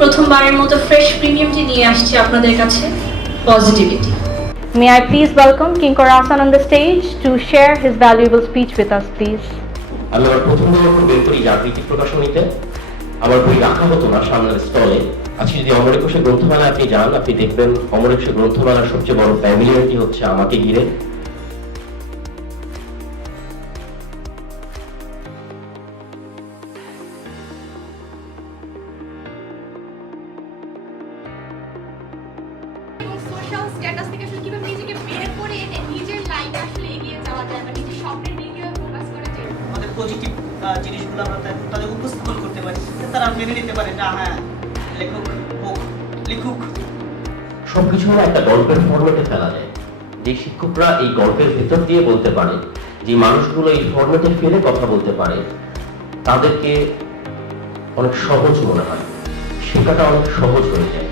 প্রথমবারের মতো ফ্রেশ প্রিমিয়ামটি নিয়ে আসছি আপনাদের কাছে, positivity. May I please welcome King Khorasan on the stage to share his valuable speech with us, please. আমি আমার প্রথম বই যখন বের করি জাগৃতি প্রকাশনীতে, আমার বই রাখা হতো না সামনের স্টলে। আজকে যদি অমর একুশে গ্রন্থমেলায় আপনি যান, আপনি দেখবেন অমর একুশে গ্রন্থমেলার সবচেয়ে বড় প্যাভিলিয়নটি হচ্ছে আমাকে ঘিরে। সোশ্যাল স্ট্যাটাস থেকে আসলে কিভাবে নিজেকে বের করে এনে নিজের লাইফে আসলে এগিয়ে যাওয়া যায় বা নিজের স্বপ্নের দিকে ফোকাস করে যায়। আমাদের পজিটিভ জিনিসগুলো আমরা তাদের উপস্থাপন করতে পারি, তারা মেনে নিতে পারে না হ্যাঁ লেখক হোক লিখুক। সবকিছু একটা গল্পের ফরম্যাটে ফেলা যায়। যে শিক্ষকরা এই গল্পের ভেতর দিয়ে বলতে পারে, যে মানুষগুলো এই ফরম্যাটে ফেলে কথা বলতে পারে, তাদেরকে অনেক সহজ মনে হয়, শেখাটা অনেক সহজ হয়ে যায়।